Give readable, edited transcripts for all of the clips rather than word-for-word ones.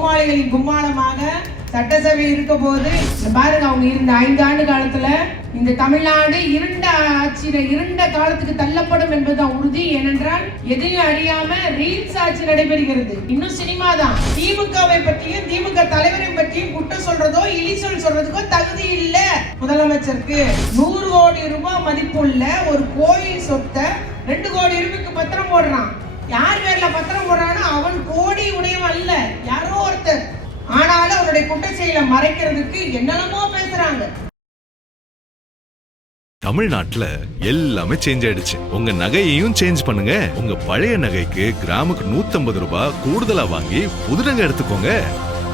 கோமாளிகளின் கும்மாளமாக சட்டசபை இருக்க போது பாருங்க, அவங்க இருந்த 5 ஆண்டு காலத்துல இந்த தமிழ்நாடு இருண்ட காலத்துக்கு தள்ளப்படும் என்பதுதான் உறுதி. ஏனென்றால் எதையும் அறியாம ரீல்ஸ் ஆட்சி நடைபெறுகிறது. இன்னும் சினிமா தான். திமுகவை பற்றியும் திமுக தலைவரை பற்றியும் குற்றம் சொல்றதோ இழிசொல் சொல்றதுக்கோ தகுதி இல்ல முதலமைச்சருக்கு. 100 கோடி ரூபாய் மதிப்புள்ள ஒரு கோயில் சொத்தை 2 கோடி ரூபாய்க்கு பத்திரம் போடுறான். யார் பேர்ல பத்திரம் போடுறானோ அவன் கோடி உடையவன் அல்ல, யாரோ ஒருத்தர். ஆனாலும் அவருடைய குற்றச்செயலை மறைக்கிறதுக்கு என்னென்னமோ பேசுறாங்க. தமிழ்நாட்டுல எல்லாமே சேஞ்ச் ஆயிடுச்சு. உங்க நகையையும் சேஞ்ச் பண்ணுங்க. உங்க பழைய நகைக்கு கிராமுக்கு 150 ரூபாய் கூடுதலா வாங்கி புது நகை எடுத்துக்கோங்க.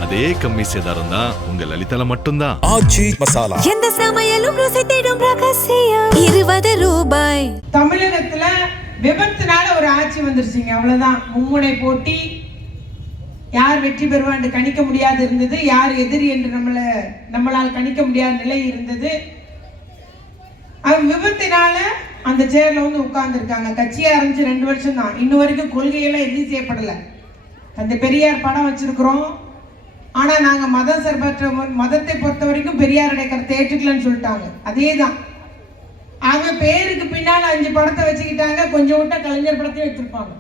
அதே கம்மி சேதாரம் தான் உங்க லலிதால மட்டும்தான். ஆச்சி மசாலா, எந்த சமையலும் ருசி தேடும் ரகசியம் 20 ரூபாய். தமிழகத்துல விபத்துனால ஒரு ஆட்சி வந்துருச்சுங்க, அவ்வளவுதான். மும்முனை போட்டி, யார் வெற்றி பெறுவான்னு கணிக்க முடியாது இருந்தது, யார் எதிரி என்று நம்மளால் கணிக்க முடியாத நிலை இருந்தது. விபத்தினால அந்த சேர்ல வந்து உட்கார்ந்து இருக்காங்க. கட்சியை ஆரம்பிச்சு 2 வருஷம் தான், இன்னும் வரைக்கும் கொள்கையெல்லாம் எதுவும் செய்யப்படல. அந்த பெரியார் படம் வச்சிருக்கிறோம், ஆனா நாங்க மதத்தை பொறுத்த வரைக்கும் பெரியாருடைய கருத்தை ஏற்றுக்கலன்னு சொல்லிட்டாங்க. அதே தான். அவன் பேருக்கு பின்னால் 5 படத்தை வச்சுக்கிட்டாங்க, கொஞ்சம் விட்டா கலைஞர் படத்தையும் வச்சிருப்பாங்க.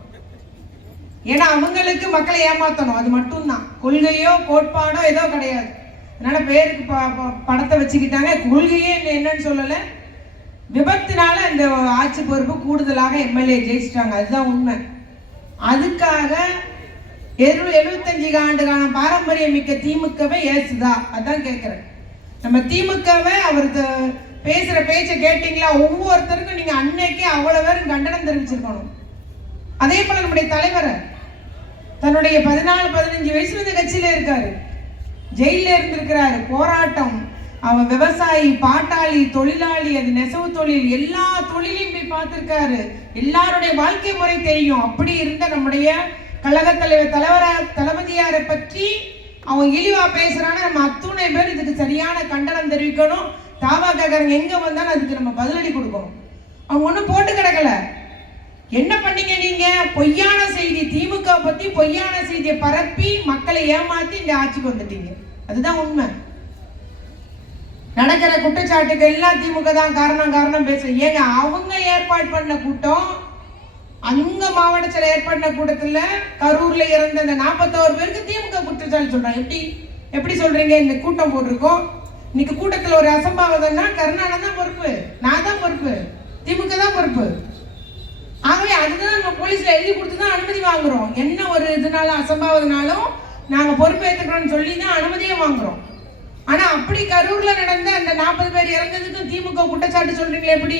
ஏன்னா அவங்களுக்கு மக்களை ஏமாத்தணும், அது மட்டும்தான். கொள்கையோ கோட்பாடோ ஏதோ கிடையாது. அதனால பேருக்கு படத்தை வச்சுக்கிட்டாங்க. கொள்கையே என்னன்னு சொல்லல. விபத்தினால இந்த ஆட்சி பொறுப்பு கூடுதலாக எம்எல்ஏ ஜெயிச்சிட்டாங்க, அதுதான் உண்மை. அதுக்காக 75 ஆண்டு காலம் பாரம்பரியம் மிக்க திமுகவை ஏசுதா? அதான் கேட்கிறேன். நம்ம திமுகவை அவர் பேசுற பேச்சை கேட்டீங்களா? ஒவ்வொருத்தருக்கும் நீங்க அன்னைக்கே அவ்வளவு பேரும் கண்டனம் தெரிவிச்சிருக்கணும். அதே போல நம்முடைய தலைவர் தன்னுடைய 14-15 வயசுல இந்த கட்சியில இருக்காரு, ஜெயில இருந்திருக்கிறாரு. போராட்டம், அவன் விவசாயி, பாட்டாளி, தொழிலாளி, அது நெசவு தொழில், எல்லா தொழிலையும் போய் பார்த்திருக்காரு. எல்லாருடைய வாழ்க்கை முறை தெரியும். அப்படி இருந்த நம்முடைய கழக தலைவர் தளபதியாரை பற்றி அவன் இழிவா பேசுறான்னு நம்ம அத்துணை பேர் இதுக்கு சரியான கண்டனம் தெரிவிக்கணும். தாவாக்காரங்க எங்க வந்தாலும் அதுக்கு நம்ம பதிலடி கொடுக்கணும். அவங்க ஒன்றும் போட்டு கிடக்கல. என்ன பண்ணீங்க நீங்க? பொய்யான செய்தி, திமுக பத்தி பொய்யான செய்தியை பரப்பி மக்களை ஏமாத்தி இந்த ஆட்சிக்கு வந்துட்டீங்க. அதுதான் உண்மை. நடக்கிற குற்றச்சாட்டுக்கு எல்லாம் திமுக தான் காரணம் பேச. ஏங்க, அவங்க ஏற்பாடு பண்ண கூட்டம், அங்க மாவட்டத்தில் ஏற்பட்ட கூட்டத்துல கரூர்ல இறந்த அந்த 41 பேருக்கு திமுக குற்றச்சாட்டு சொல்றாங்க. எப்படி சொல்றீங்க? இந்த கூட்டம் போட்டிருக்கோம், இன்னைக்கு கூட்டத்தில் ஒரு அசம்பாவிதம்னா கருணாநிதி தான் பொறுப்பு, நான் தான் பொறுப்பு, திமுக தான் பொறுப்பு. ஆகவே அதுதான் நம்ம போலீஸ்ல எழுதி கொடுத்து தான் அனுமதி வாங்குறோம். என்ன ஒரு இதனால அசம்பாவிதனாலும் நாங்க பொறுப்பேற்றுக்கிறோம்னு சொல்லி தான் அனுமதியே வாங்குறோம். ஆனா அப்படி கரூர்ல நடந்த அந்த 40 பேர் இறந்ததுக்கும் திமுக குற்றச்சாட்டு சொல்றீங்களே எப்படி?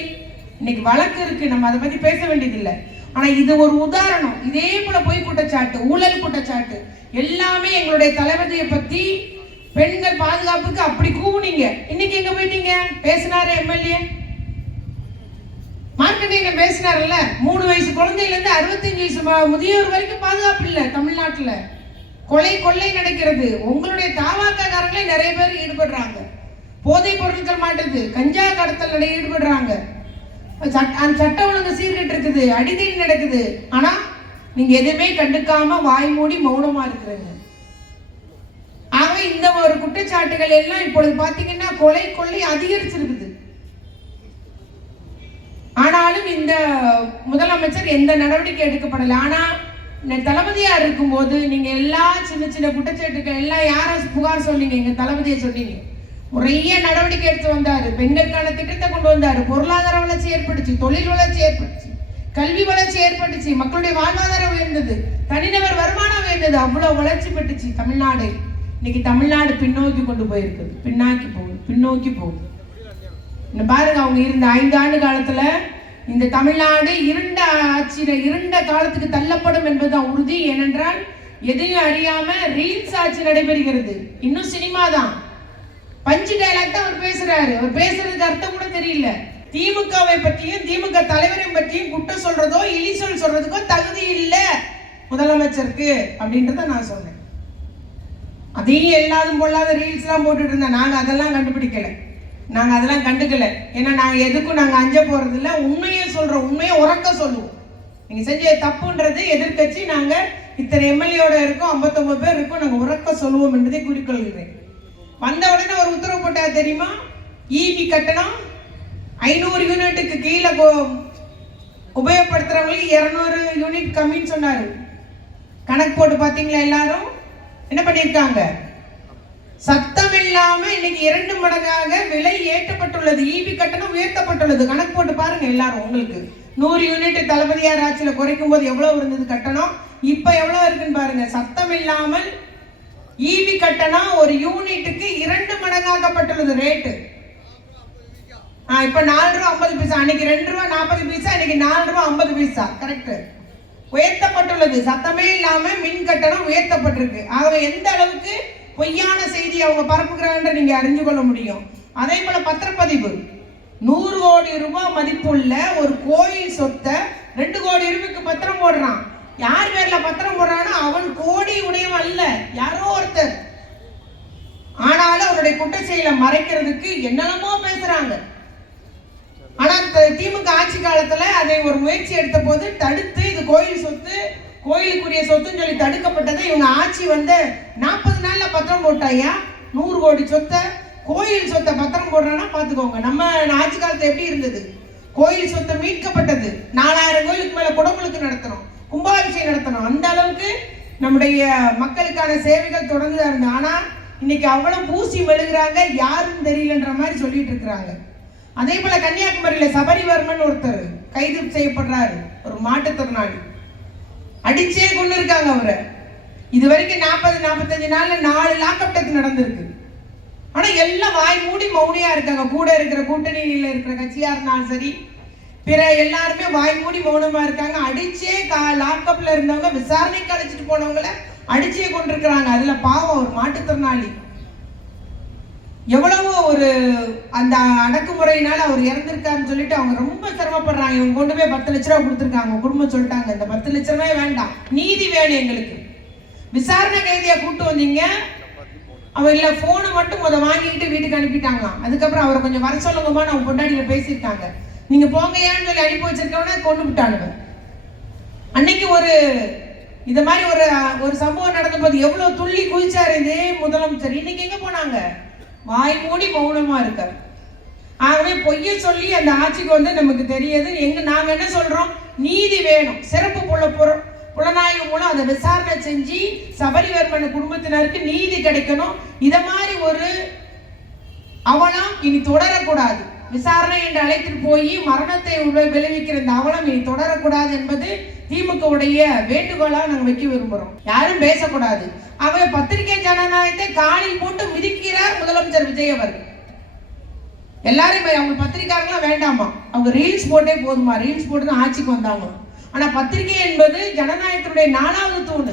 இன்னைக்கு வழக்கு இருக்கு, நம்ம அதை பத்தி பேச வேண்டியது இல்லை. ஆனா இது ஒரு உதாரணம். இதே போல பொய் குற்றச்சாட்டு, ஊழல் குற்றச்சாட்டு எல்லாமே எங்களுடைய தளபதியை பத்தி, பெண்கள் பாதுகாப்புக்கு அப்படி கூவுனீங்க. இன்னைக்கு எங்க போயிட்டீங்க? பேசினாரு எம்எல்ஏ மார்க்கெட்டிங்ல பேசினார்ல. 3 வயசு குழந்தையில இருந்து 65 வயசு முதியோர் வரைக்கும் பாதுகாப்பு இல்ல தமிழ்நாட்டுல. கொள்ளை நடக்கிறது. உங்களுடைய தாவாக்காரங்களே நிறைய பேர் ஈடுபடுறாங்க. போதைப் பொருட்கள் மாட்டுது, கஞ்சா கடத்தல் ஈடுபடுறாங்க. சட்ட ஒழுங்கு சீர்கட்டு இருக்குது, அடிதடி நடக்குது. ஆனா நீங்க எதுவுமே கண்டுக்காம வாய் மூடி மௌனமா இருக்கிறீங்க. ஆக இந்த ஒரு குற்றச்சாட்டுகள் எல்லாம் இப்பொழுது பாத்தீங்கன்னா கொள்ளை அதிகரிச்சிருக்குது. ஆனாலும் இந்த முதலமைச்சர் எந்த நடவடிக்கை எடுக்கப்படல. ஆனா தளபதியார் இருக்கும்போது நீங்க எல்லா சின்ன குற்றச்சாட்டுகள் எல்லாம் யார புகார் சொன்னீங்க? எங்க தளபதியை சொன்னீங்க. நிறைய நடவடிக்கை எடுத்து வந்தாரு. பெண்களுக்கான திட்டத்தை கொண்டு வந்தாரு. பொருளாதார வளர்ச்சி ஏற்பட்டுச்சு, தொழில் வளர்ச்சி ஏற்பட்டுச்சு, கல்வி வளர்ச்சி ஏற்பட்டுச்சு, மக்களுடைய வாழ்வாதாரம் உயர்ந்தது, தனிநபர் வருமானம் உயர்ந்தது. அவ்வளவு வளர்ச்சி பெற்றுச்சு தமிழ்நாடு. இன்னைக்கு தமிழ்நாடு பின்னோக்கி கொண்டு போயிருக்குது, பின்னோக்கி போகுது. பாருங்க, அவங்க இருந்த 5 ஆண்டு காலத்துல இந்த தமிழ்நாடு இருண்ட காலத்துக்கு தள்ளப்படும் என்பதுதான் உறுதி. ஏனென்றால் எதையும் அறியாம ரீல்ஸ் ஆட்சி நடைபெறுகிறது. இன்னும் சினிமா தான். பஞ்சு டைலாக் தான் அவர் பேசுறாரு. அவர் பேசுறதுக்கு அர்த்தம் கூட தெரியல. திமுகவை பற்றியும் திமுக தலைவரை பற்றியும் குற்றம் சொல்றதோ இழிசொல் சொல்றதுக்கோ தகுதி இல்ல முதலமைச்சருக்கு அப்படின்றத நான் சொன்னேன். அதையும் எல்லாரும் பொல்லாத ரீல்ஸ் எல்லாம் போட்டுட்டு இருந்தேன். நாங்க அதெல்லாம் கண்டுபிடிக்கல, நாங்க அதெல்லாம் கண்டுக்கல. ஏன்னா நாங்க எதுக்கும் நாங்க அஞ்ச போறது இல்ல. உண்மையை சொல்றோம், உண்மையை உறக்க சொல்லுவோம். நீங்க செஞ்ச தப்புன்றது எதிர்கட்சி நாங்க இத்தனை எம்எல்ஏயோட இருக்கும், 59 பேர் இருக்கும், நாங்கள் உறக்க சொல்லுவோம் என்பதை குறிக்கொள்கிறேன். வந்த உடனே ஒரு உத்தரவு போட்டார் தெரியுமா? ஈபி கட்டணம் 500 யூனிட்டுக்கு கீழே உபயோகப்படுத்துறவங்களுக்கு 200 யூனிட் கம்மின்னு சொன்னாரு. கணக்கு போட்டு பார்த்தீங்களா? எல்லாரும் என்ன பண்ணியிருக்காங்க? சத்தம் இல்லாம இன்னைக்கு 2 மடங்காக விலை ஏற்றப்பட்டுள்ளது. ஈபி கட்டணம் உயர்த்தப்பட்டுள்ளது. கணக்கு போட்டு பாருங்க எல்லாரும். உங்களுக்கு 100 யூனிட் தளபதியார் ஆட்சியில குறைக்கும் போது எவ்வளவு இருந்தது கட்டணம், இப்ப எவ்வளவு இருக்குன்னு பாருங்க. சத்தம் இல்லாமல் ஈபி கட்டணம் ஒரு யூனிட்டுக்கு 2 மடங்காக்கப்பட்டுள்ளது ரேட்டு. இப்ப 4 ரூபா 50 பைசா, அன்னைக்கு 2 ரூபா 40 பைசா, இன்னைக்கு 4 ரூபா 50 பைசா. கரெக்ட், உயர்த்தப்பட்டுள்ளது. சத்தமே இல்லாம மின் கட்டணம் உயர்த்தப்பட்டிருக்கு. ஆகவே எந்த அளவுக்கு பொய்யான செய்தி அவங்க பரப்புகிறாங்க நீங்க அறிஞ்சு கொள்ள முடியும். அதே போல பத்திரப்பதிவு 100 கோடி ரூபாய் மதிப்புள்ள ஒரு கோயில் சொத்தை 2 கோடி ரூபாய்க்கு பத்திரம் போடுறான். யார் பேர்ல பத்திரம் போடுறானோ அவன் கோடி உடையவன் அல்ல, யாரோ ஒருத்தர். ஆனாலும் அவருடைய குற்ற செயலை மறைக்கிறதுக்கு என்னென்னமோ பேசுறாங்க. ஆனா திமுக ஆட்சி காலத்துல அதை ஒரு முயற்சி எடுத்த போது தடுத்து, இது கோயில் சொத்து, கோயிலுக்குரிய சொத்துன்னு சொல்லி தடுக்கப்பட்டது. இவங்க ஆட்சி வந்து 40 நாள்ல பத்திரம் போட்டாயா 100 கோடி சொத்தை, கோயில் சொத்தை பத்திரம் போடுறான்னா பாத்துக்கோங்க. நம்ம ஆட்சி காலத்துல எப்படி இருந்தது? கோயில் சொத்தை மீட்கப்பட்டது. 4000 கோயிலுக்கு மேல குடமுழுக்கு நடத்தணும், கும்பாபிஷேகம் நடத்தணும். அந்த அளவுக்கு நம்முடைய மக்களுக்கான சேவைகள் தொடர்ந்து இருந்தது. ஆனா இன்னைக்கு அவ்வளவு பூசி மெழுகிறாங்க, யாரும் தெரியலன்ற மாதிரி சொல்லிட்டு இருக்கிறாங்க. அதே போல கன்னியாகுமரியில சபரிவர்மன் ஒருத்தர் கைது செய்யப்படுறாரு, ஒரு மாற்றுத்திறனாளி. அடிச்சே கொண்டு இருக்காங்க அவரை. இது வரைக்கும் 40-45 நாள்ல 4 லாக்அப் டெத் நடந்திருக்கு. ஆனா எல்லாம் வாய் மூடி மௌனியா இருக்காங்க. கூட இருக்கிற கூட்டணியில இருக்கிற கட்சியா இருந்தாலும் சரி, பிற எல்லாருமே வாய் மூடி மௌனமா இருக்காங்க. அடிச்சே லாக்அப்ல இருந்தவங்க, விசாரணைக்கு அழைச்சிட்டு போனவங்கள அடிச்சே கொண்டிருக்கிறாங்க. அதுல பாவம் ஒரு மாற்றுத்திறனாளி எவ்வளவோ ஒரு அந்த அடக்குமுறையினால அவர் இறந்திருக்காருன்னு சொல்லிட்டு அவங்க ரொம்ப சிரமப்படுறாங்க. இவங்க கொண்டு போய் 10 லட்ச ரூபா கொடுத்துருக்காங்க. குடும்பம் சொல்லிட்டாங்க, இந்த 10 லட்ச ரூபாய் வேண்டாம், நீதி வேணும் எங்களுக்கு. விசாரணை கைதியா கூப்பிட்டு வந்தீங்க, அவர் இல்ல போனை மட்டும் வாங்கிட்டு வீட்டுக்கு அனுப்பிட்டாங்களாம். அதுக்கப்புறம் அவரை கொஞ்சம் வர சொல்லுங்கம்மா, அவங்க பொண்டாட்டியில பேசியிருக்காங்க. நீங்க போங்கயான்னு சொல்லி அனுப்பி வச்சிருக்கவன கொண்டு விட்டானுங்க. அன்னைக்கு ஒரு இந்த மாதிரி ஒரு சம்பவம் நடந்த போது எவ்வளவு துள்ளி குதிச்சாரு இதே முதலமைச்சர். இன்னைக்கு எங்க போனாங்க? வாய் மூடி மௌனமா இருக்காரு. ஆகவே பொய்ய சொல்லி அந்த ஆட்சிக்கு வந்து நமக்கு தெரியுது. நாங்க என்ன சொல்றோம்? நீதி வேணும். சிறப்பு புலனாய்வு மூலம் அதை விசாரணை செஞ்சு சபரிவர்மன் குடும்பத்தினருக்கு நீதி கிடைக்கணும். இத மாதிரி ஒரு அவலம் இனி தொடரக்கூடாது. விசாரணை என்று அழைத்துட்டு போய் மரணத்தை விளைவிக்கிற இந்த அவலம் இனி தொடரக்கூடாது என்பது திமுகவுடைய வேண்டுகோளா நாங்க வைக்க விரும்புறோம். யாரும் பேசக்கூடாது. ஆகவே பத்திரிகை ஜனநாயகத்தை காலில் போட்டு மிதிக்கிறார் முதலமைச்சர் விஜய் அவர்கள். எல்லாரும் அவங்க பத்திரிகையாளர்களாம் வேண்டாமா, அவங்க ரீல்ஸ் போட்டே போதுமா, ரீல்ஸ் போட்டு தான் ஆட்சிக்கு வந்தாங்க. ஆனா பத்திரிகை என்பது ஜனநாயகத்தினுடைய 4வது தூணு.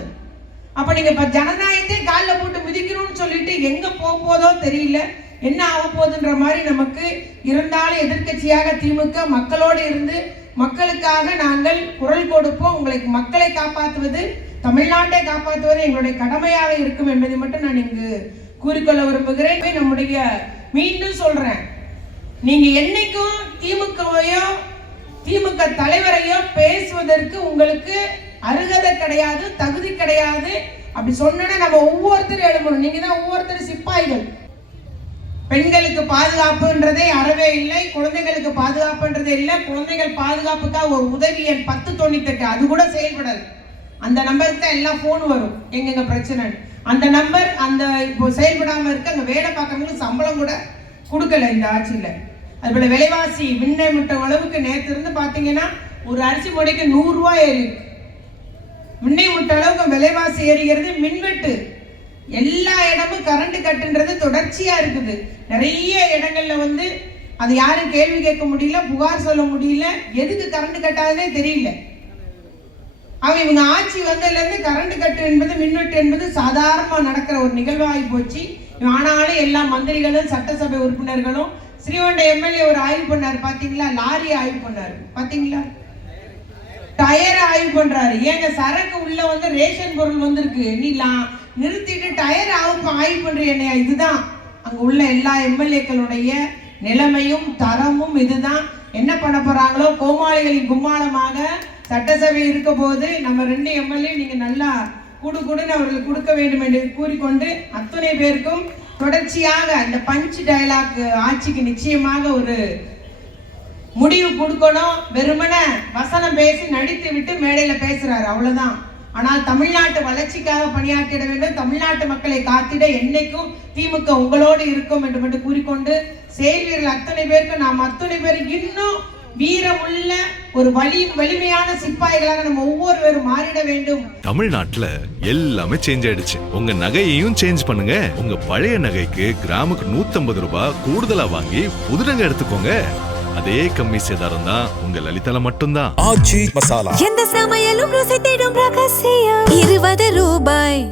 அப்ப நீங்க ஜனநாயகத்தை காலில் போட்டு மிதிக்கணும்னு சொல்லிட்டு எங்க போதோ தெரியல, என்ன ஆக போகுதுன்ற மாதிரி நமக்கு இருந்தாலும் எதிர்கட்சியாக திமுக மக்களோடு இருந்து மக்களுக்காக நாங்கள் குரல் கொடுப்போம். உங்களுக்கு மக்களை காப்பாற்றுவது, தமிழ்நாட்டை காப்பாற்றுவது எங்களுடைய கடமையாக இருக்கும் என்பதை மட்டும் நான் இங்கு கூறிக்கொள்ள விரும்புகிறேன். நம்முடைய மீண்டும் சொல்றேன், நீங்க என்னைக்கும் திமுகவையோ திமுக தலைவரையோ பேசுவதற்கு உங்களுக்கு அருகதை கிடையாது, தகுதி கிடையாது. அப்படி சொன்னா நம்ம ஒவ்வொருத்தரும் எழுதணும். நீங்க தான் ஒவ்வொருத்தரும் சிப்பாய்கள். பெண்களுக்கு பாதுகாப்புன்றதே அறவே இல்லை, குழந்தைகளுக்கு பாதுகாப்புன்றதே இல்லை. குழந்தைகள் பாதுகாப்புக்காக ஒரு உதவி எண் 1098 அது கூட செயல்படாது. அந்த நம்பருக்கு தான் எல்லாம் போன் வரும், எங்கெங்க பிரச்சனை. அந்த நம்பர் அந்த இப்போ செயல்படாம இருக்கு. அங்க வேலை பார்க்கறவங்களுக்கு சம்பளம் கூட கொடுக்கல இந்த ஆட்சியில. அதுபோல விலைவாசி விண்ணை முட்ட அளவுக்கு நேற்று இருந்து பாத்தீங்கன்னா ஒரு அரிசி மூடைக்கு 100 ரூபாய் ஏறி, விண்ணை முட்ட அளவுக்கு விலைவாசி ஏறிகிறது. மின்வெட்டு எல்லா இடமும் கரண்ட் கட்டுன்றது தொடர்ச்சியா இருக்குது. நிறைய இடங்கள்ல வந்து அது யாரும் கேள்வி கேட்க முடியல, புகார் சொல்ல முடியல, எதுக்கு கரண்ட் கட்டாதுன்னே தெரியல. இவங்க ஆட்சி வந்ததுல இருந்து கரண்ட் கட்டு என்பது, மின்வெட்டு என்பது சாதாரணமா நடக்கிற ஒரு நிகழ்வாகி போச்சு. ஆனாலும் எல்லா மந்திரிகளும் சட்டசபை உறுப்பினர்களும், ஸ்ரீவண்ட எம்எல்ஏ ஒரு ஆய்வு பண்ணாரு பாத்தீங்களா, லாரி ஆய்வு பண்ணாரு பாத்தீங்களா, டயர் ஆய்வு பண்றாரு. ஏங்க சரக்கு உள்ள வந்து ரேஷன் பொருள் வந்திருக்கு, நீ நிறுத்திட்டு டயர் ஆய்வு பண்ற என்னையா? இதுதான் அங்க உள்ள எல்லா எம்எல்ஏக்களுடைய நிலைமையும் தரமும் இதுதான். என்ன பண்ண போறாங்களோ, கோமாளிகளின் கும்மாளமாக சட்டசபை இருக்க போது நம்ம 2 எம்எல்ஏ நீங்க நல்லா குடுன்னு அவர்களுக்கு கொடுக்க வேண்டும் என்று கூறிக்கொண்டு அத்தனை பேருக்கும் தொடர்ச்சியாக இந்த பஞ்ச் டயலாக் ஆட்சிக்கு நிச்சயமாக ஒரு முடிவு கொடுக்கணும். வெறுமன வசனம் பேசி நடித்து விட்டு மேடையில பேசுறாரு, அவ்வளவுதான். ஆனால் தமிழ்நாட்டு வளர்ச்சிக்காக பணியாற்றிட வேண்டும், தமிழ்நாட்டு மக்களை காத்திட என்னைக்கும் திமுக உங்களோடு இருக்கும் என்று மட்டும் கூறிக்கொண்டு செயல் வீரர்கள் அத்தனை பேருக்கு நாம் அத்தனை பேரும் இன்னும் வீரமுள்ள ஒரு வலிமையான சிப்பாய்களாக நம்ம ஒவ்வொருவரும் மாறிட வேண்டும். தமிழ்நாட்டுல எல்லாமே சேஞ்ச் ஆயிடுச்சு. உங்க நகையையும் சேஞ்ச் பண்ணுங்க. உங்க பழைய நகைக்கு கிராமுக்கு 150 ரூபாய் கூடுதலா வாங்கி புது நகை எடுத்துக்கோங்க. அதே கம்மி சேதாரம் தான் உங்க லலிதால மட்டும்தான். எந்த சமையலும் ருசி தேடும் ரகசியம் 20 ரூபாய்.